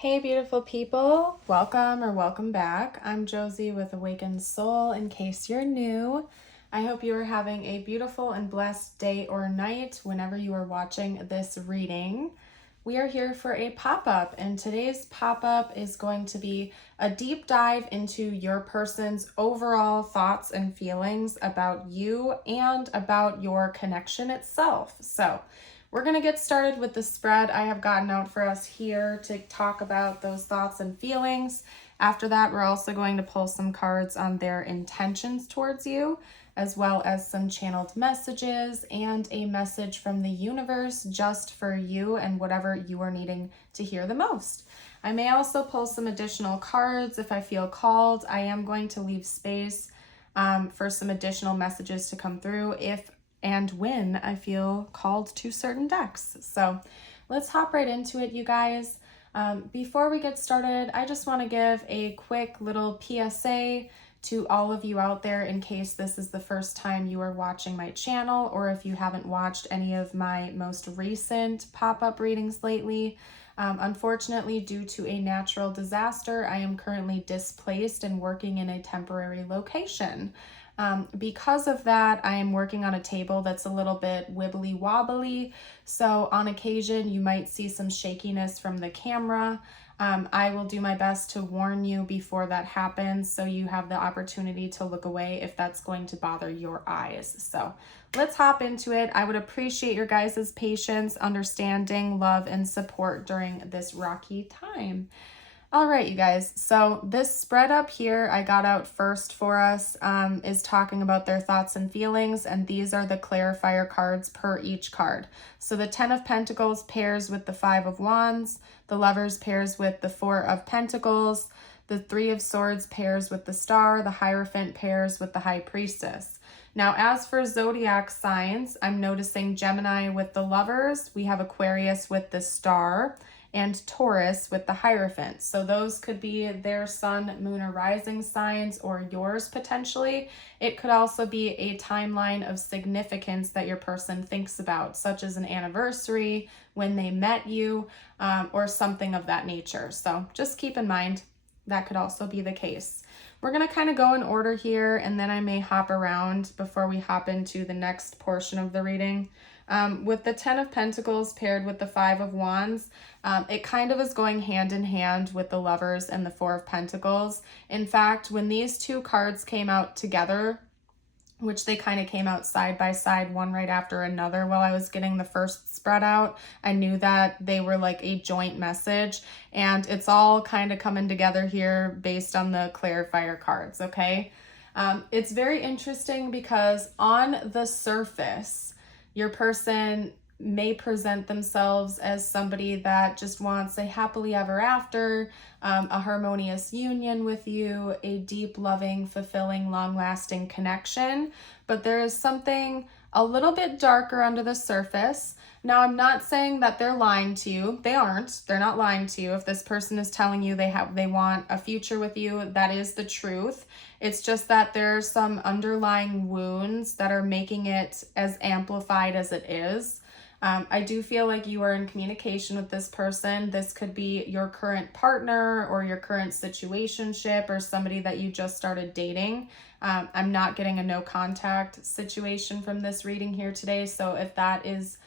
Hey beautiful people, welcome or welcome back. I'm Josie with Awakened Soul. In case you're new, I hope you are having a beautiful and blessed day or night whenever you are watching this reading. We are here for a pop-up, and today's pop-up is going to be a deep dive into your person's overall thoughts and feelings about you and about your connection itself. So we're going to get started with the spread I have gotten out for us here to talk about those thoughts and feelings. After that, we're also going to pull some cards on their intentions towards you, as well as some channeled messages and a message from the universe just for you and whatever you are needing to hear the most. I may also pull some additional cards if I feel called. I am going to leave space for some additional messages to come through if and when I feel called to certain decks. So let's hop right into it, you guys. Before we get started, I just want to give a quick little PSA to all of you out there in case this is the first time you are watching my channel, or if you haven't watched any of my most recent pop-up readings lately. Unfortunately, due to a natural disaster, I am currently displaced and working in a temporary location. Because of that, I am working on a table that's a little bit wibbly wobbly. So on occasion, you might see some shakiness from the camera. I will do my best to warn you before that happens, so you have the opportunity to look away if that's going to bother your eyes. So let's hop into it. I would appreciate your guys' patience, understanding, love, and support during this rocky time. All right, you guys, so this spread up here I got out first for us is talking about their thoughts and feelings, and these are the clarifier cards per each card. So the 10 of Pentacles pairs with the 5 of Wands, the Lovers pairs with the 4 of Pentacles, the 3 of Swords pairs with the Star, the Hierophant pairs with the High Priestess. Now, as for zodiac signs, I'm noticing Gemini with the Lovers, we have Aquarius with the Star, and Taurus with the Hierophant. So those could be their sun, moon, or rising signs, or yours potentially. It could also be a timeline of significance that your person thinks about, such as an anniversary, when they met you, or something of that nature. So just keep in mind that could also be the case. We're going to kind of go in order here, and then I may hop around before we hop into the next portion of the reading. With the 10 of Pentacles paired with the 5 of Wands, it kind of is going hand in hand with the Lovers and the 4 of Pentacles. In fact, when these two cards came out together, which they kind of came out side by side, one right after another while I was getting the first spread out, I knew that they were like a joint message, and it's all kind of coming together here based on the clarifier cards, okay? It's very interesting because on the surface, your person may present themselves as somebody that just wants a happily ever after, a harmonious union with you, a deep, loving, fulfilling, long-lasting connection. But there is something a little bit darker under the surface. Now, I'm not saying that they're lying to you. They aren't. They're not lying to you. If this person is telling you they want a future with you, that is the truth. It's just that there are some underlying wounds that are making it as amplified as it is. I do feel like you are in communication with this person. This could be your current partner or your current situationship or somebody that you just started dating. I'm not getting a no contact situation from this reading here today. So if that is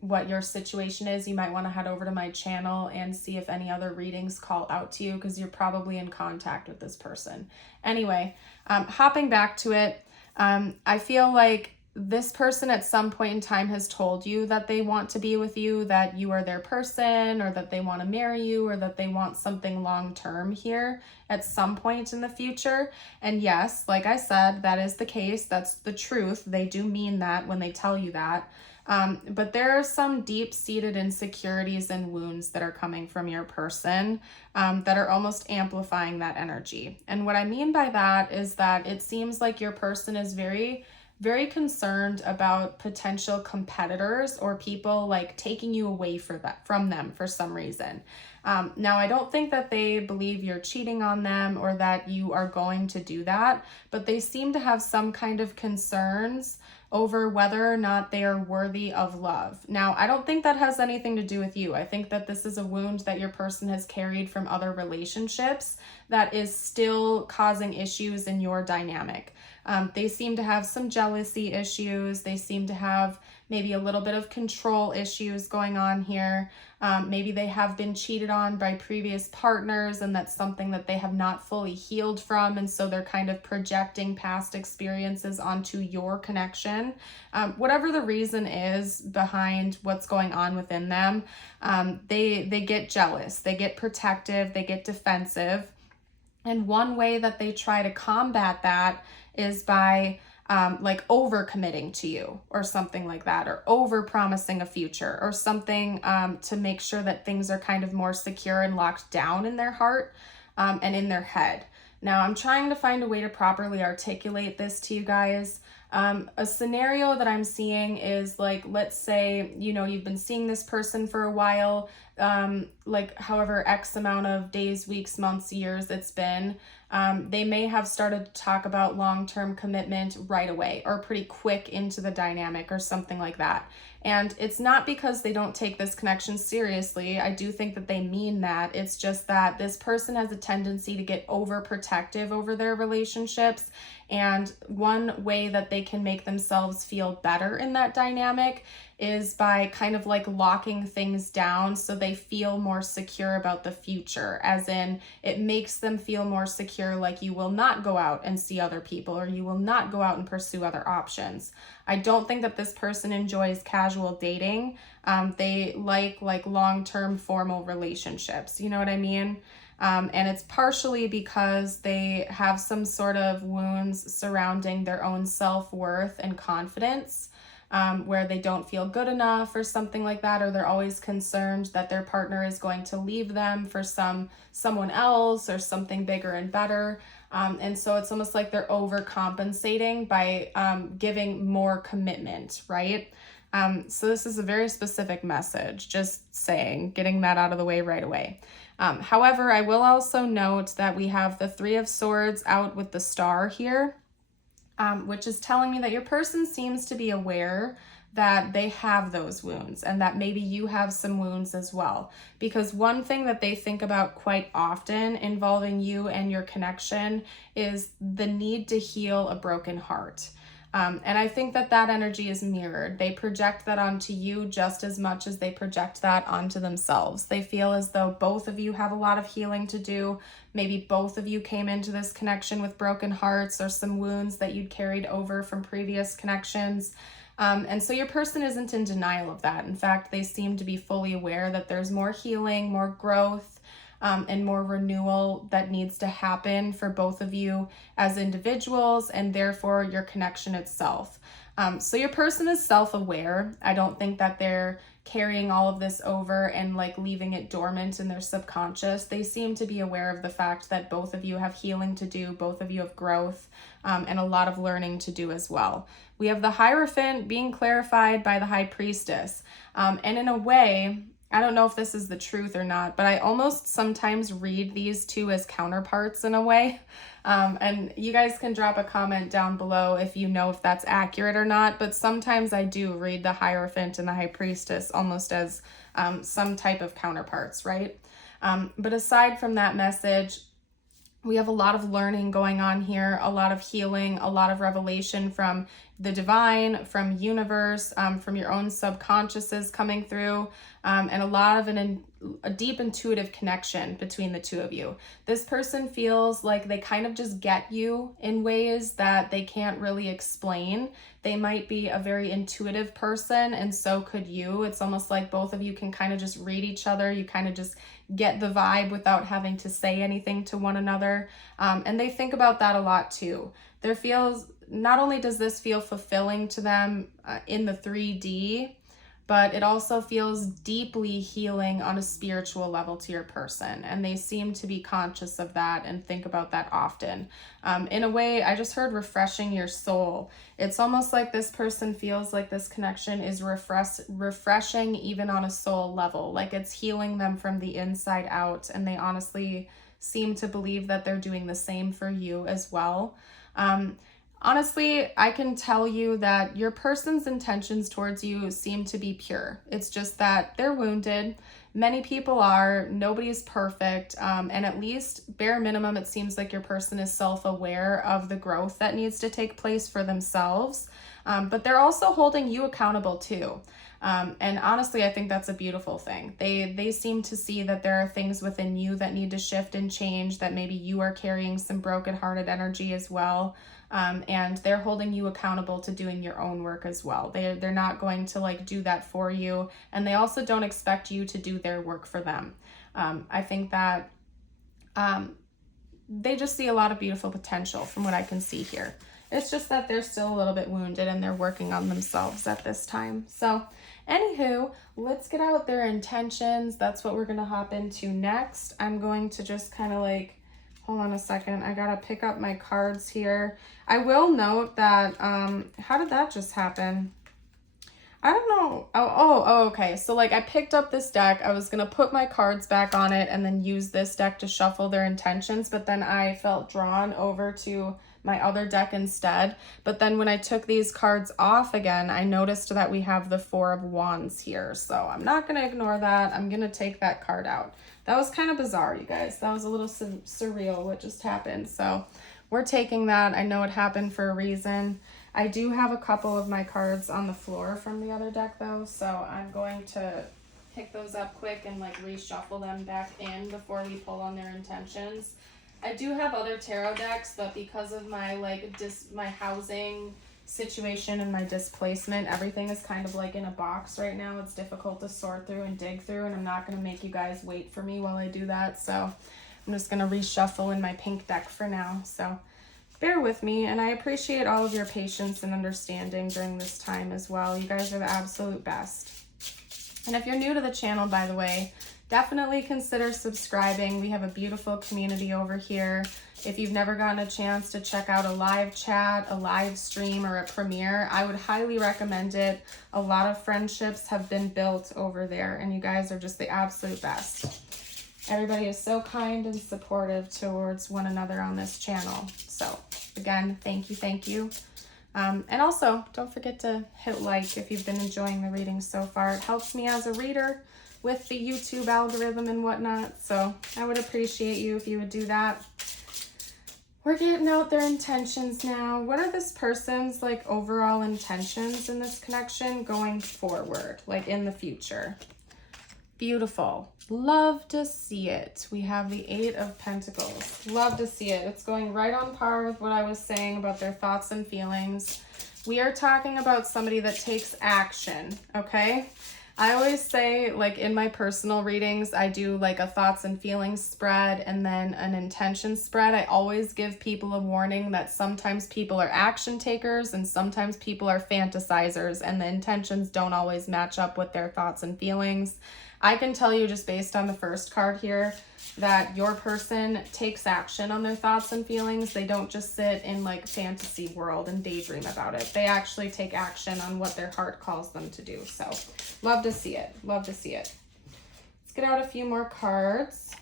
what your situation is, you might want to head over to my channel and see if any other readings call out to you, because you're probably in contact with this person. Anyway, hopping back to it, I feel like this person at some point in time has told you that they want to be with you, that you are their person, or that they want to marry you, or that they want something long-term here at some point in the future. And yes, like I said, that is the case. That's the truth. They do mean that when they tell you that. But there are some deep-seated insecurities and wounds that are coming from your person that are almost amplifying that energy. And what I mean by that is that it seems like your person is very concerned about potential competitors or people like taking you away from them for some reason. Now, I don't think that they believe you're cheating on them or that you are going to do that, but they seem to have some kind of concerns over whether or not they are worthy of love. Now, I don't think that has anything to do with you. I think that this is a wound that your person has carried from other relationships that is still causing issues in your dynamic. They seem to have some jealousy issues. They seem to have maybe a little bit of control issues going on here. Maybe they have been cheated on by previous partners, and that's something that they have not fully healed from. And so they're kind of projecting past experiences onto your connection. Whatever the reason is behind what's going on within them, they get jealous, they get protective, they get defensive. And one way that they try to combat that is by like overcommitting to you or something like that, or over promising a future or something to make sure that things are kind of more secure and locked down in their heart and in their head. Now, I'm trying to find a way to properly articulate this to you guys. A scenario that I'm seeing is like, let's say, you know, you've been seeing this person for a while, like however X amount of days, weeks, months, years it's been. They may have started to talk about long-term commitment right away or pretty quick into the dynamic or something like that. And it's not because they don't take this connection seriously. I do think that they mean that. It's just that this person has a tendency to get overprotective over their relationships. And one way that they can make themselves feel better in that dynamic is by kind of like locking things down so they feel more secure about the future, as in it makes them feel more secure, like you will not go out and see other people or you will not go out and pursue other options. I don't think that this person enjoys casual dating. They like long-term formal relationships, you know what I mean? And it's partially because they have some sort of wounds surrounding their own self-worth and confidence, where they don't feel good enough or something like that, or they're always concerned that their partner is going to leave them for someone else or something bigger and better. And so it's almost like they're overcompensating by giving more commitment, right? So this is a very specific message, just saying, getting that out of the way right away. However, I will also note that we have the Three of Swords out with the Star here, which is telling me that your person seems to be aware that they have those wounds and that maybe you have some wounds as well. Because one thing that they think about quite often involving you and your connection is the need to heal a broken heart. And I think that that energy is mirrored. They project that onto you just as much as they project that onto themselves. They feel as though both of you have a lot of healing to do. Maybe both of you came into this connection with broken hearts or some wounds that you'd carried over from previous connections. And so your person isn't in denial of that. In fact, they seem to be fully aware that there's more healing, more growth, and more renewal that needs to happen for both of you as individuals, and therefore your connection itself. So your person is self-aware. I don't think that they're carrying all of this over and like leaving it dormant in their subconscious. They seem to be aware of the fact that both of you have healing to do, both of you have growth, and a lot of learning to do as well. We have the Hierophant being clarified by the High Priestess. And in a way, I don't know if this is the truth or not, but I almost sometimes read these two as counterparts in a way. And you guys can drop a comment down below if you know if that's accurate or not, but sometimes I do read the Hierophant and the High Priestess almost as some type of counterparts, right? But aside from that message, we have a lot of learning going on here, a lot of healing, a lot of revelation from the divine, from universe, from your own subconsciouses coming through, and a lot of a deep intuitive connection between the two of you. This person feels like they kind of just get you in ways that they can't really explain. They might be a very intuitive person, and so could you. It's almost like both of you can kind of just read each other. You kind of just get the vibe without having to say anything to one another. And they think about that a lot too. Not only does this feel fulfilling to them in the 3D, but it also feels deeply healing on a spiritual level to your person. And they seem to be conscious of that and think about that often. In a way, I just heard refreshing your soul. It's almost like this person feels like this connection is refreshing even on a soul level, like it's healing them from the inside out. And they honestly seem to believe that they're doing the same for you as well. honestly, I can tell you that your person's intentions towards you seem to be pure. It's just that they're wounded. Many people are. Nobody's perfect. And at least bare minimum, it seems like your person is self-aware of the growth that needs to take place for themselves. But they're also holding you accountable too. And honestly, I think that's a beautiful thing. They seem to see that there are things within you that need to shift and change, that maybe you are carrying some broken-hearted energy as well. And they're holding you accountable to doing your own work as well. They're not going to like do that for you. And they also don't expect you to do their work for them. I think that they just see a lot of beautiful potential from what I can see here. It's just that they're still a little bit wounded and they're working on themselves at this time. So anywho, let's get out their intentions. That's what we're going to hop into next. I'm going to just kind of like, hold on a second. I got to pick up my cards here. I will note that, how did that just happen? I don't know. Oh, okay. So like I picked up this deck. I was going to put my cards back on it and then use this deck to shuffle their intentions. But then I felt drawn over to my other deck instead. But then when I took these cards off again, I noticed that we have the Four of Wands here. So I'm not going to ignore that. I'm going to take that card out. That was kind of bizarre, you guys. That was a little surreal what just happened. So we're taking that. I know it happened for a reason. I do have a couple of my cards on the floor from the other deck though. So I'm going to pick those up quick and like reshuffle them back in before we pull on their intentions. I do have other tarot decks, but because of my like my housing situation and my displacement, everything is kind of like in a box right now. It's difficult to sort through and dig through, and I'm not going to make you guys wait for me while I do that. So I'm just going to reshuffle in my pink deck for now. So bear with me, and I appreciate all of your patience and understanding during this time as well. You guys are the absolute best. And if you're new to the channel, by the way, definitely consider subscribing. We have a beautiful community over here. If you've never gotten a chance to check out a live chat, a live stream, or a premiere, I would highly recommend it. A lot of friendships have been built over there, and you guys are just the absolute best. Everybody is so kind and supportive towards one another on this channel. So again, thank you, thank you. And also, don't forget to hit like if you've been enjoying the reading so far. It helps me as a reader with the YouTube algorithm and whatnot. So I would appreciate you if you would do that. We're getting out their intentions now. What are this person's like overall intentions in this connection going forward, like in the future? Beautiful. Love to see it. We have the Eight of Pentacles. Love to see it. It's going right on par with what I was saying about their thoughts and feelings. We are talking about somebody that takes action, okay? I always say, like in my personal readings, I do like a thoughts and feelings spread and then an intention spread. I always give people a warning that sometimes people are action takers and sometimes people are fantasizers, and the intentions don't always match up with their thoughts and feelings. I can tell you just based on the first card here that your person takes action on their thoughts and feelings. They don't just sit in like fantasy world and daydream about it. They actually take action on what their heart calls them to do. So love to see it. Love to see it. Let's get out a few more cards.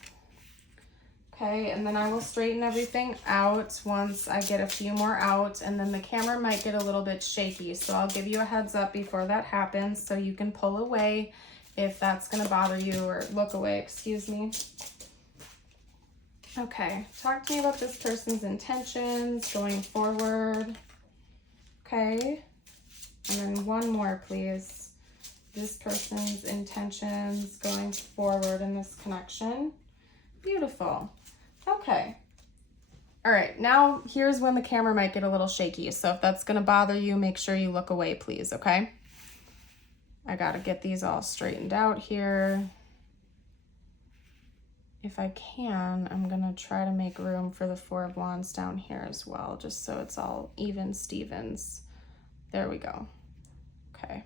Okay, and then I will straighten everything out once I get a few more out, and then the camera might get a little bit shaky. So I'll give you a heads up before that happens so you can pull away if that's going to bother you, or look away, excuse me. Okay, talk to me about this person's intentions going forward. Okay, and then one more, please. This person's intentions going forward in this connection. Beautiful. Okay. All right, now here's when the camera might get a little shaky. So if that's going to bother you, make sure you look away, please, okay? I got to get these all straightened out here. If I can, I'm going to try to make room for the Four of Wands down here as well, just so it's all even Stevens. There we go. Okay.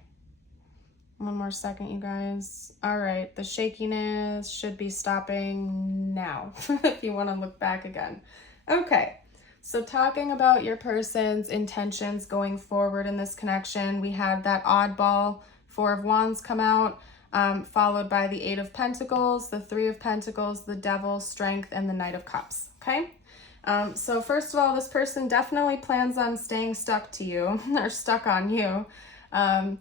One more second, you guys. All right, the shakiness should be stopping now if you want to look back again. Okay, so talking about your person's intentions going forward in this connection, we had that oddball Four of Wands come out, followed by the Eight of Pentacles, the Three of Pentacles, the Devil, Strength, and the Knight of Cups, okay? So first of all, this person definitely plans on staying stuck to you or stuck on you. I'm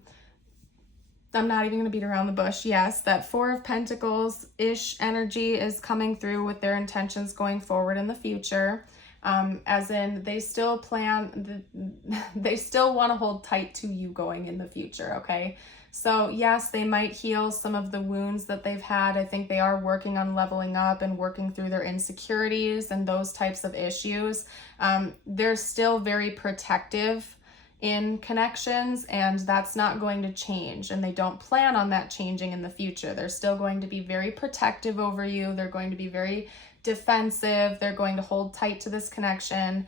not even going to beat around the bush. Yes, that Four of Pentacles-ish energy is coming through with their intentions going forward in the future. As in they still they still want to hold tight to you going in the future, okay? So yes, they might heal some of the wounds that they've had. I think they are working on leveling up and working through their insecurities and those types of issues. They're still very protective in connections, and that's not going to change, and they don't plan on that changing in the future. They're still going to be very protective over you. They're going to be very defensive. They're going to hold tight to this connection.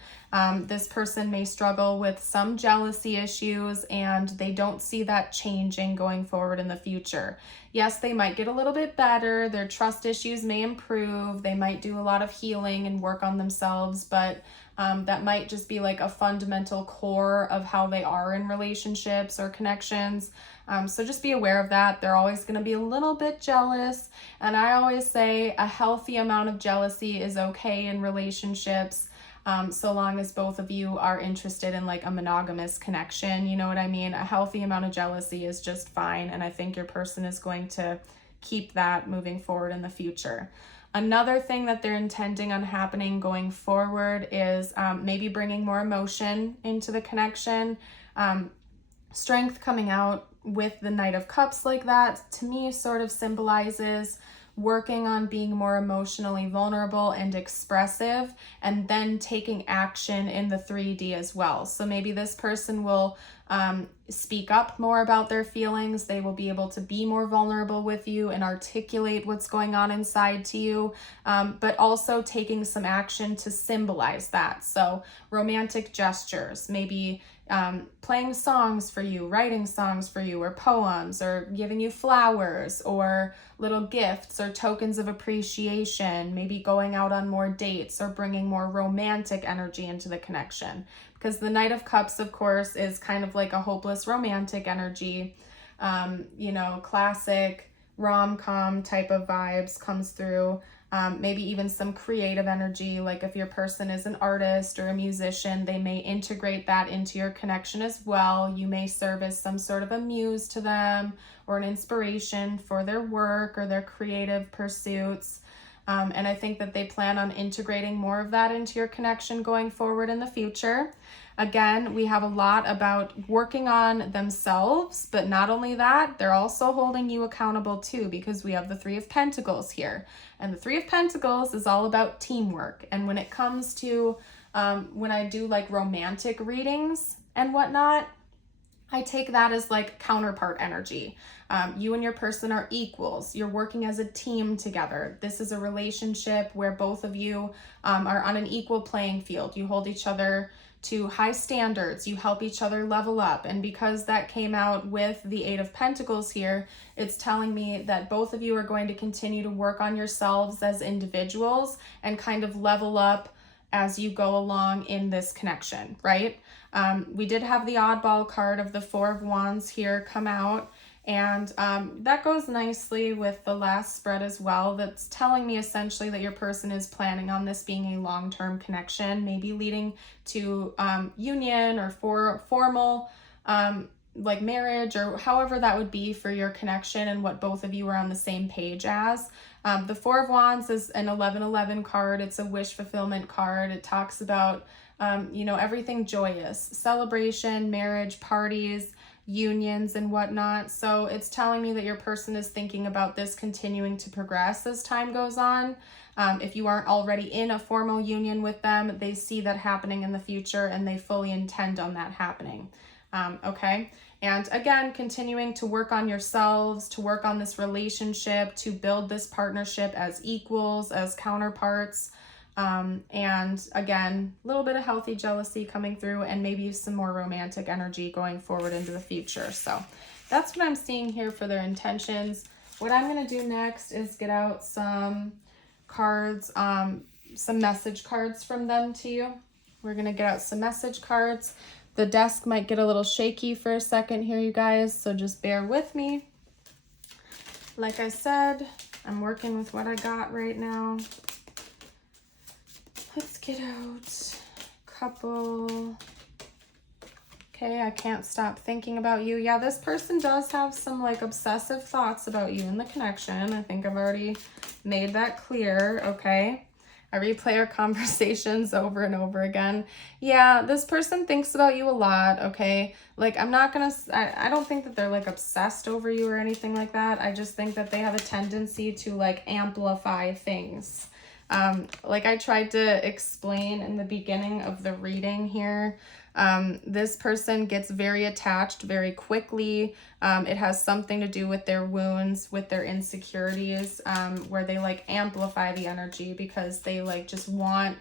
This person may struggle with some jealousy issues, and they don't see that changing going forward in the future. Yes, they might get a little bit better. Their trust issues may improve. They might do a lot of healing and work on themselves, but that might just be like a fundamental core of how they are in relationships or connections. So just be aware of that. They're always going to be a little bit jealous. And I always say a healthy amount of jealousy is okay in relationships, so long as both of you are interested in like a monogamous connection. You know what I mean? A healthy amount of jealousy is just fine. And I think your person is going to keep that moving forward in the future. Another thing that they're intending on happening going forward is maybe bringing more emotion into the connection. Strength coming out with the Knight of Cups like that, to me, sort of symbolizes working on being more emotionally vulnerable and expressive, and then taking action in the 3D as well. So maybe this person will speak up more about their feelings. They will be able to be more vulnerable with you and articulate what's going on inside to you, but also taking some action to symbolize that. So romantic gestures, maybe playing songs for you, writing songs for you, or poems, or giving you flowers, or little gifts or tokens of appreciation, maybe going out on more dates or bringing more romantic energy into the connection. Because the Knight of Cups, of course, is kind of like a hopeless romantic energy. Classic rom-com type of vibes comes through. Maybe even some creative energy, like if your person is an artist or a musician, they may integrate that into your connection as well. You may serve as some sort of a muse to them or an inspiration for their work or their creative pursuits. And I think that they plan on integrating more of that into your connection going forward in the future. Again, we have a lot about working on themselves, but not only that, they're also holding you accountable too, because we have the Three of Pentacles here. And the Three of Pentacles is all about teamwork. And when it comes to when I do like romantic readings and whatnot, I take that as like counterpart energy. You and your person are equals. You're working as a team together. This is a relationship where both of you are on an equal playing field. You hold each other to high standards. You help each other level up. And because that came out with the Eight of Pentacles here, it's telling me that both of you are going to continue to work on yourselves as individuals and kind of level up as you go along in this connection, right? We did have the oddball card of the Four of Wands here come out, and that goes nicely with the last spread as well. That's telling me essentially that your person is planning on this being a long-term connection, maybe leading to union or formal like marriage, or however that would be for your connection and what both of you are on the same page as. The Four of Wands is an 1111 card. It's a wish fulfillment card. It talks about everything joyous, celebration, marriage, parties, unions, and whatnot. So it's telling me that your person is thinking about this continuing to progress as time goes on. If you aren't already in a formal union with them, they see that happening in the future and they fully intend on that happening. Okay. And again, continuing to work on yourselves, to work on this relationship, to build this partnership as equals, as counterparts. And again, a little bit of healthy jealousy coming through, and maybe some more romantic energy going forward into the future. So that's what I'm seeing here for their intentions. What I'm going to do next is get out some cards, some message cards from them to you. We're going to get out some message cards. The desk might get a little shaky for a second here, you guys, so just bear with me. Like I said, I'm working with what I got right now. Let's get out a couple. Okay, I can't stop thinking about you. Yeah, this person does have some like obsessive thoughts about you in the connection. I think I've already made that clear, okay? I replay our conversations over and over again. Yeah, this person thinks about you a lot, okay? Like, I don't think that they're like obsessed over you or anything like that. I just think that they have a tendency to like amplify things. Like I tried to explain in the beginning of the reading here, this person gets very attached very quickly. It has something to do with their wounds, with their insecurities, where they like amplify the energy because they like just want,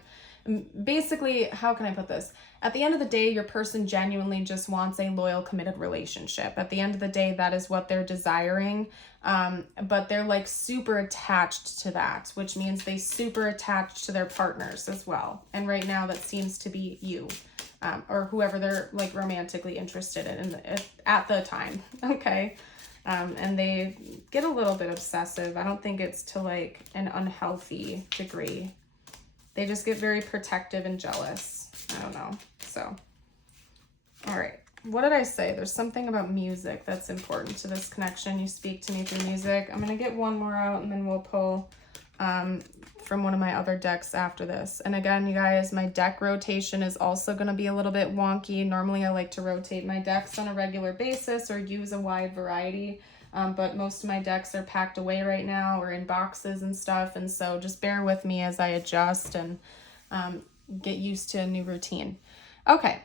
basically, how can I put this? At the end of the day, your person genuinely just wants a loyal, committed relationship. At the end of the day, that is what they're desiring. But they're like super attached to that, which means they super attached to their partners as well. And right now that seems to be you, or whoever they're like romantically interested in at the time. Okay. And they get a little bit obsessive. I don't think it's to like an unhealthy degree. They just get very protective and jealous. I don't know. So, all right. What did I say? There's something about music that's important to this connection. You speak to me through music. I'm going to get one more out and then we'll pull from one of my other decks after this. And again, you guys, my deck rotation is also going to be a little bit wonky. Normally, I like to rotate my decks on a regular basis or use a wide variety. But most of my decks are packed away right now or in boxes and stuff. And so just bear with me as I adjust and get used to a new routine. Okay.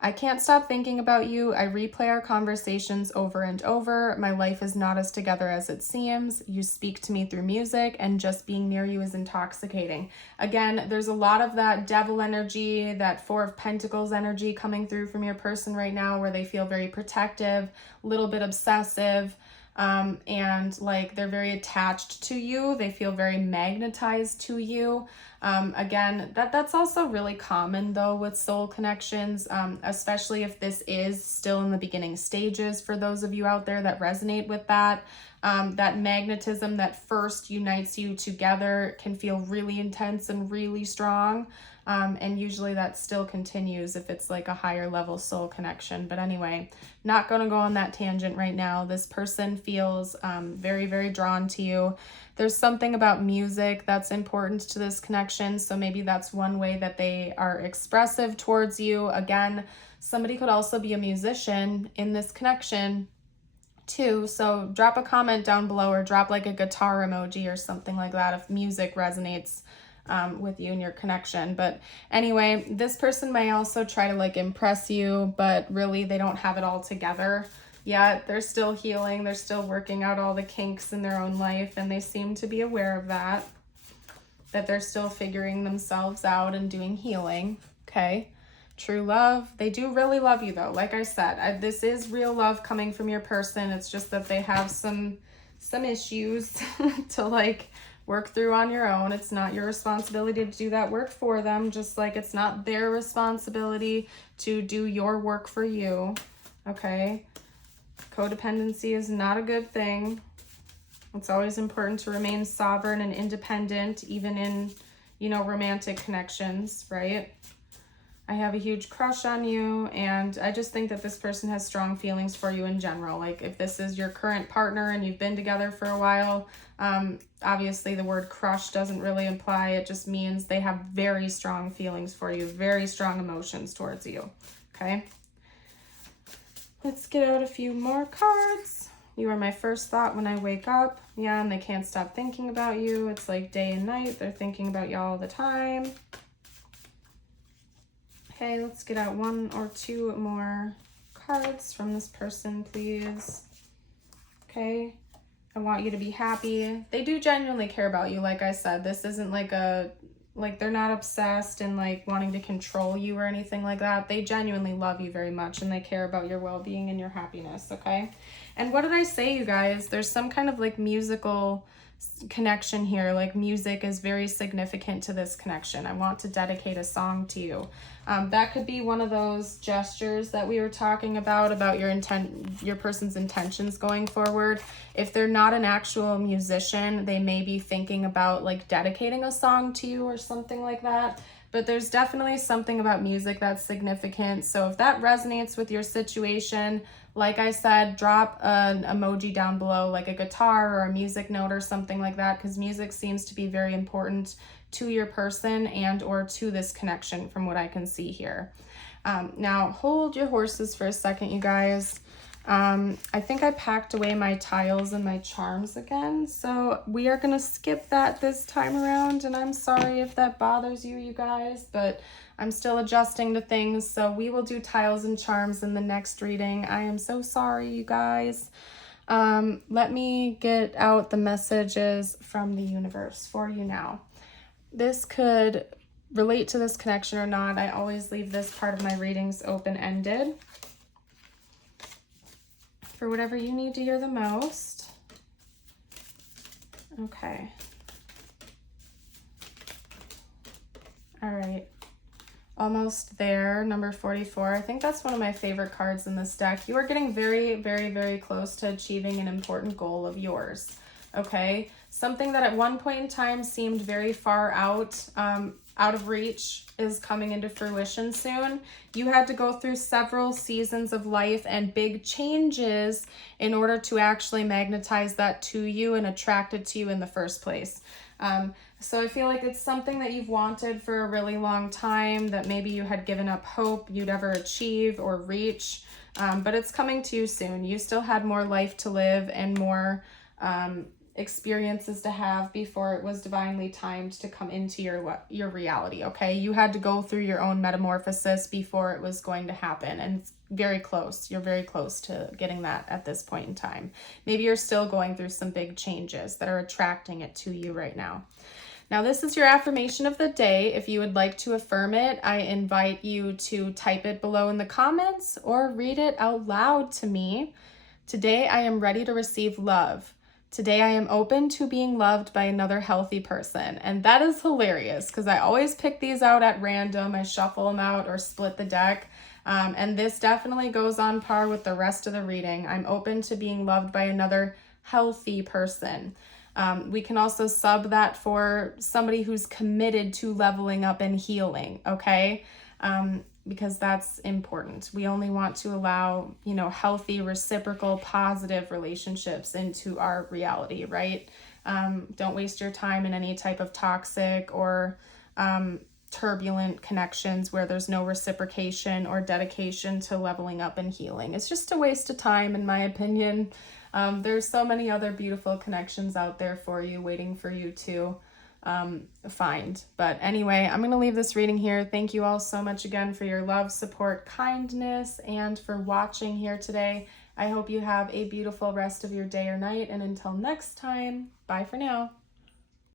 I can't stop thinking about you. I replay our conversations over and over. My life is not as together as it seems. You speak to me through music, and just being near you is intoxicating. Again, there's a lot of that devil energy, that Four of Pentacles energy coming through from your person right now, where they feel very protective, a little bit obsessive, and like they're very attached to you. They feel very magnetized to you. Again, that's also really common though with soul connections, especially if this is still in the beginning stages for those of you out there that resonate with that. That magnetism that first unites you together can feel really intense and really strong. And usually that still continues if it's like a higher level soul connection. But anyway, not going to go on that tangent right now. This person feels very, very drawn to you. There's something about music that's important to this connection. So maybe that's one way that they are expressive towards you. Again, somebody could also be a musician in this connection too. So drop a comment down below or drop like a guitar emoji or something like that if music resonates with you and your connection. But anyway, this person may also try to like impress you, but really they don't have it all together yet. They're still healing. They're still working out all the kinks in their own life, and they seem to be aware of that they're still figuring themselves out and doing healing. Okay. True love. They do really love you though. Like I said, this is real love coming from your person. It's just that they have some issues to like work through on your own. It's not your responsibility to do that work for them, just like it's not their responsibility to do your work for you. Okay. Codependency is not a good thing. It's always important to remain sovereign and independent, even in, romantic connections, right? I have a huge crush on you, and I just think that this person has strong feelings for you in general. Like if this is your current partner and you've been together for a while, obviously the word crush doesn't really imply. It just means they have very strong feelings for you, very strong emotions towards you. Okay. Let's get out a few more cards. You are my first thought when I wake up. Yeah, and they can't stop thinking about you. It's like day and night. They're thinking about you all the time. Okay, let's get out one or two more cards from this person, please. Okay, I want you to be happy. They do genuinely care about you, like I said. This isn't like they're not obsessed and like wanting to control you or anything like that. They genuinely love you very much and they care about your well-being and your happiness, okay? And what did I say, you guys? There's some kind of like musical connection here. Like music is very significant to this connection. I want to dedicate a song to you. That could be one of those gestures that we were talking about your person's intentions going forward. If they're not an actual musician, they may be thinking about like dedicating a song to you or something like that. but there's definitely something about music that's significant. So if that resonates with your situation, like I said, drop an emoji down below, like a guitar or a music note or something like that, because music seems to be very important to your person and or to this connection from what I can see here. Now hold your horses for a second, you guys. I think I packed away my tiles and my charms again, so we are gonna skip that this time around, and I'm sorry if that bothers you, you guys, but I'm still adjusting to things, so we will do tiles and charms in the next reading. I am so sorry, you guys. Let me get out the messages from the universe for you now. This could relate to this connection or not. I always leave this part of my readings open-ended for whatever you need to hear the most. Okay. All right. Almost there, number 44. I think that's one of my favorite cards in this deck. You are getting very, very, very close to achieving an important goal of yours. Okay? Something that at one point in time seemed very far out of reach is coming into fruition soon. You had to go through several seasons of life and big changes in order to actually magnetize that to you and attract it to you in the first place. So I feel like it's something that you've wanted for a really long time, that maybe you had given up hope you'd ever achieve or reach, but it's coming to you soon. You still had more life to live and more experiences to have before it was divinely timed to come into your reality, okay? You had to go through your own metamorphosis before it was going to happen, and it's very close. You're very close to getting that at this point in time. Maybe you're still going through some big changes that are attracting it to you right now. Now, this is your affirmation of the day. If you would like to affirm it, I invite you to type it below in the comments or read it out loud to me. Today, I am ready to receive love. Today, I am open to being loved by another healthy person. And that is hilarious because I always pick these out at random. I shuffle them out or split the deck. And this definitely goes on par with the rest of the reading. I'm open to being loved by another healthy person. We can also sub that for somebody who's committed to leveling up and healing, okay? Because that's important. We only want to allow, healthy, reciprocal, positive relationships into our reality, right? Don't waste your time in any type of toxic or turbulent connections where there's no reciprocation or dedication to leveling up and healing. It's just a waste of time, in my opinion. There's so many other beautiful connections out there for you, waiting for you to find. But anyway, I'm going to leave this reading here. Thank you all so much again for your love, support, kindness, and for watching here today. I hope you have a beautiful rest of your day or night. And until next time, bye for now.